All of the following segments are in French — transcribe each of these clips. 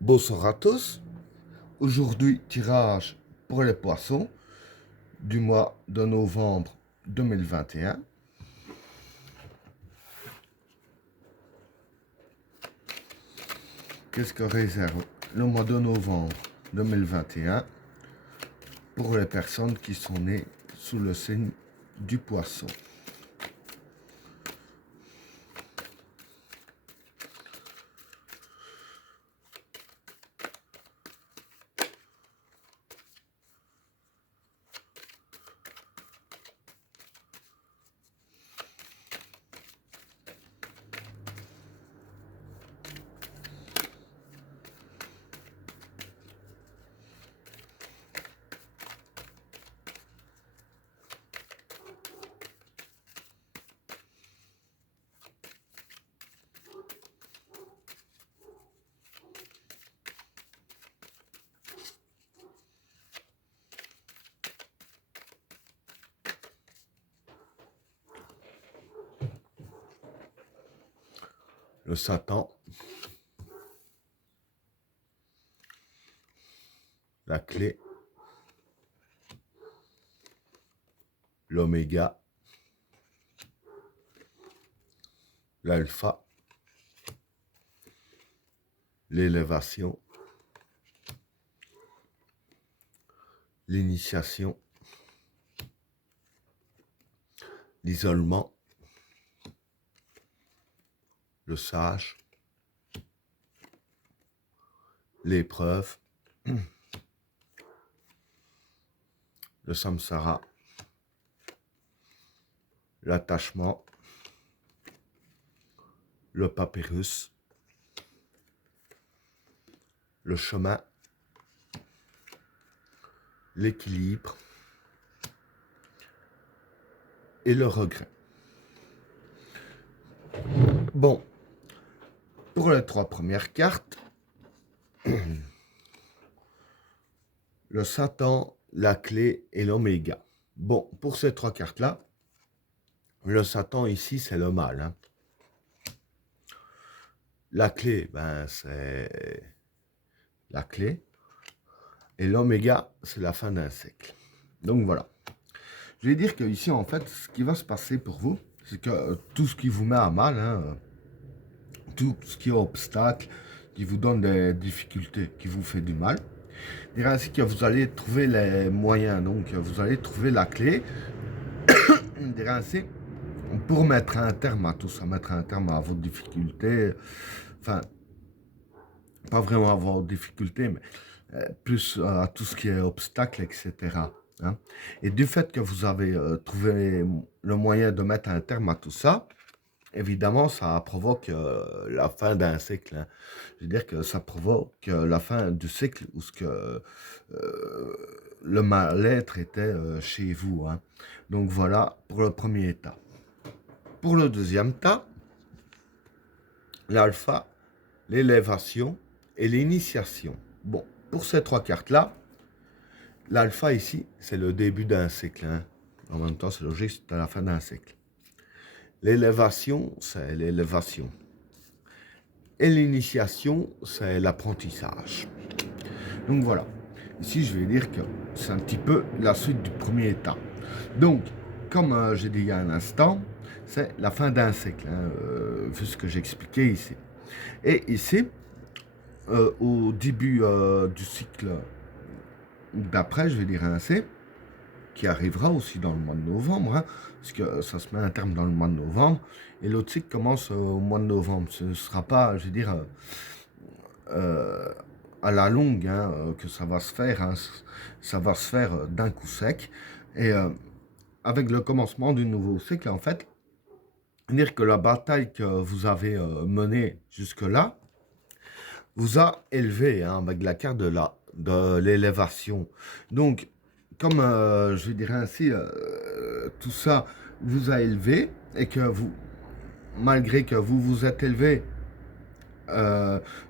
Bonsoir à tous. Aujourd'hui, tirage pour les poissons du mois de novembre 2021. Qu'est-ce que réserve le mois de novembre 2021 pour les personnes qui sont nées sous le signe du poisson? Le Satan, la clé, l'oméga, l'alpha, l'élévation, l'initiation, l'isolement, le sage, l'épreuve, le samsara, l'attachement, le papyrus, le chemin, l'équilibre et le regret. Bon, pour les trois premières cartes, le Satan, la clé et l'oméga. Bon, pour ces trois cartes-là, le Satan ici, c'est le mal. Hein. La clé, ben, c'est la clé. Et l'oméga, c'est la fin d'un cycle. Donc voilà. Je vais dire que ici, en fait, ce qui va se passer pour vous, c'est que tout ce qui vous met à mal, hein, tout ce qui est obstacle, qui vous donne des difficultés, qui vous fait du mal, je dirais ainsi que vous allez trouver les moyens, donc vous allez trouver la clé, je dirais ainsi, pour mettre un terme à tout ça, mettre un terme à vos difficultés, enfin, pas vraiment à vos difficultés, mais plus à tout ce qui est obstacle, etc. Hein. Et du fait que vous avez trouvé le moyen de mettre un terme à tout ça, évidemment, ça provoque la fin d'un cycle. Hein. Je veux dire que ça provoque la fin du cycle où ce que le mal-être était chez vous. Hein. Donc voilà pour le premier tas. Pour le deuxième tas, l'alpha, l'élévation et l'initiation. Bon, pour ces trois cartes-là, l'alpha ici, c'est le début d'un cycle. Hein. En même temps, c'est logique, c'est à la fin d'un cycle. L'élévation, c'est l'élévation. Et l'initiation, c'est l'apprentissage. Donc voilà. Ici, je vais dire que c'est un petit peu la suite du premier état. Donc, comme j'ai dit il y a un instant, c'est la fin d'un cycle, hein, vu ce que j'ai expliqué ici. Et ici, au début du cycle d'après, je vais dire ainsi, qui arrivera aussi dans le mois de novembre, hein, parce que ça se met un terme dans le mois de novembre, et l'autre cycle commence au mois de novembre. Ce ne sera pas, je veux dire, à la longue hein, que ça va se faire, hein, ça va se faire d'un coup sec, et avec le commencement du nouveau cycle, en fait, dire que la bataille que vous avez menée jusque-là vous a élevé hein, avec la carte de l'élévation. Donc, comme je dirais ainsi, tout ça vous a élevé et que vous, malgré que vous vous êtes élevé,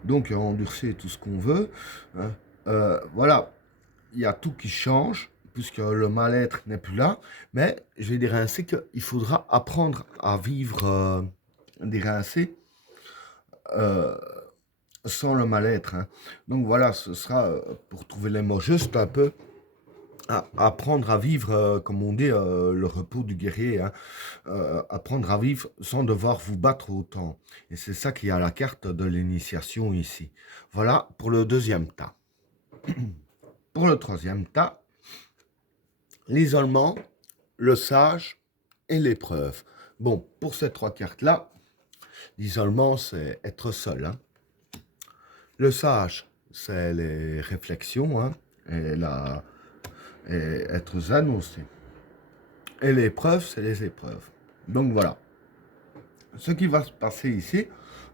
donc endurci tout ce qu'on veut, hein, voilà, il y a tout qui change puisque le mal-être n'est plus là, mais je vais dire ainsi qu'il faudra apprendre à vivre, je dirais ainsi, euh, sans le mal-être. Hein. Donc voilà, ce sera, pour trouver les mots justes, un peu apprendre à vivre, comme on dit, le repos du guerrier. Hein. Apprendre à vivre sans devoir vous battre autant. Et c'est ça qui a la carte de l'initiation ici. Voilà pour le deuxième tas. Pour le troisième tas, l'isolement, le sage et l'épreuve. Bon, pour ces trois cartes-là, l'isolement, c'est être seul. Hein. Le sage, c'est les réflexions, hein, et être zen aussi. Et l'épreuve, c'est les épreuves. Donc voilà. Ce qui va se passer ici,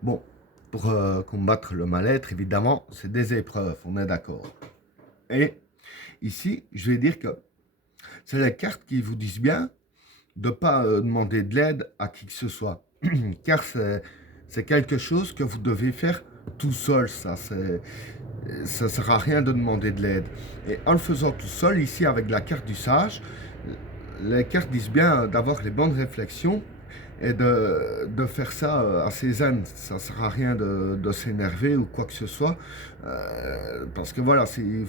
bon, pour combattre le mal-être, évidemment, c'est des épreuves, on est d'accord. Et ici, je vais dire que c'est les cartes qui vous disent bien de ne pas demander de l'aide à qui que ce soit. Car c'est quelque chose que vous devez faire tout seul. Ça ne sert à rien de demander de l'aide. Et en le faisant tout seul, ici avec la carte du sage, les cartes disent bien d'avoir les bonnes réflexions et de faire ça assez zen. Ça ne sert à rien de s'énerver ou quoi que ce soit. Parce que voilà, si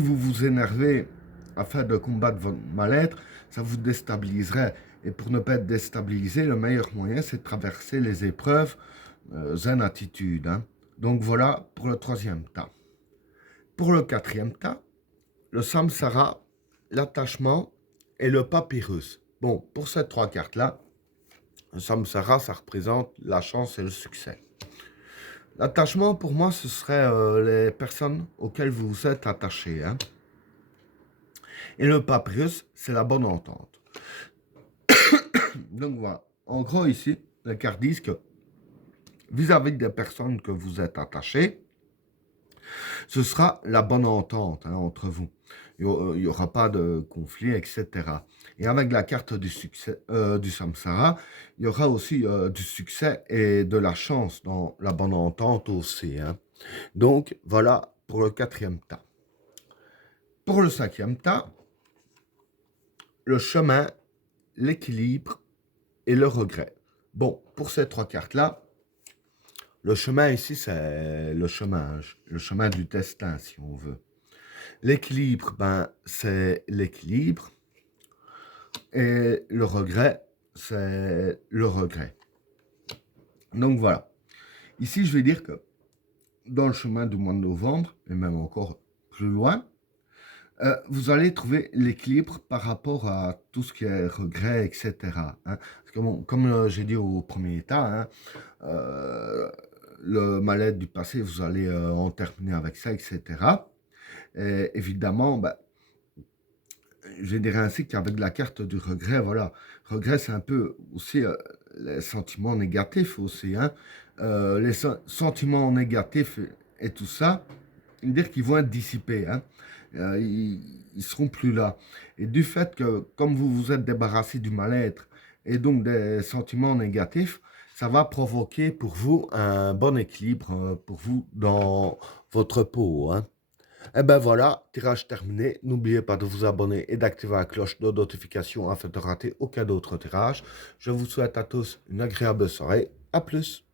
vous vous énervez afin de combattre votre mal-être, ça vous déstabiliserait. Et pour ne pas être déstabilisé, le meilleur moyen, c'est de traverser les épreuves zen attitude. Hein. Donc voilà pour le troisième tas. Pour le quatrième tas, le samsara, l'attachement et le papyrus. Bon, pour ces trois cartes-là, le samsara, ça représente la chance et le succès. L'attachement, pour moi, ce serait les personnes auxquelles vous vous êtes attaché. Hein. Et le papyrus, c'est la bonne entente. Donc voilà. En gros, ici, les cartes disent que vis-à-vis des personnes que vous êtes attachées, ce sera la bonne entente hein, entre vous. Il n'y aura pas de conflit, etc. Et avec la carte du succès, du samsara, il y aura aussi du succès et de la chance dans la bonne entente aussi. Hein. Donc, voilà pour le quatrième tas. Pour le cinquième tas, le chemin, l'équilibre et le regret. Bon, pour ces trois cartes-là, le chemin ici, c'est le chemin du destin, si on veut. L'équilibre, ben, c'est l'équilibre. Et le regret, c'est le regret. Donc voilà. Ici, je vais dire que dans le chemin du mois de novembre, et même encore plus loin, vous allez trouver l'équilibre par rapport à tout ce qui est regret, etc. Hein. Parce que bon, comme j'ai dit au premier état, hein, le mal-être du passé, vous allez en terminer avec ça, etc. Et évidemment, ben, je dirais ainsi qu'avec la carte du regret, voilà, regret c'est un peu aussi les sentiments négatifs aussi, hein. Les sentiments négatifs et tout ça, dire qu'ils vont être dissipés, hein. Ils seront plus là. Et du fait que, comme vous vous êtes débarrassé du mal-être et donc des sentiments négatifs, ça va provoquer pour vous un bon équilibre pour vous dans votre peau, hein. Et ben voilà, tirage terminé. N'oubliez pas de vous abonner et d'activer la cloche de notification afin de rater aucun autre tirage. Je vous souhaite à tous une agréable soirée. À plus.